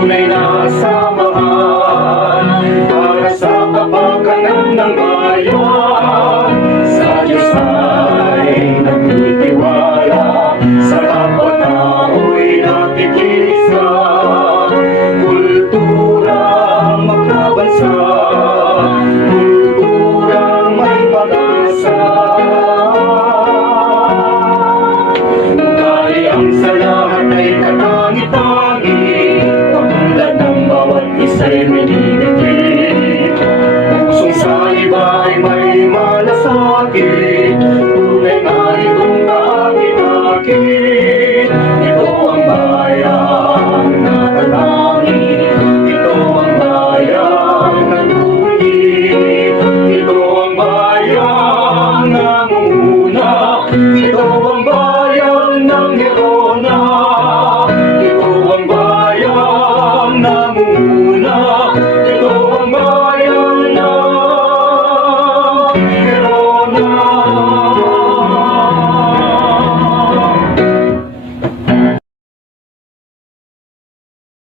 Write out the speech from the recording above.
tunay na samahan para sa kapakanan ng bayan. Sa Diyos ay nagtitiwala, sa kapwa tao'y nakikisa. Kulturang magkabansa, kulturang may pag-asa. Ugali ang sa lahat ay katangi-tangi, pagmulat ng bawat isa'y minigit. Pusong sa iba ay may malasakit, tunay nga itong kaakit-akit. Ito ang bayan na tatangin, ito ang bayan na ngunit, ito ang bayan na muna, ito ang bayan ng Herona, ito ang bayan na muna, ito ang bayan ng Herona.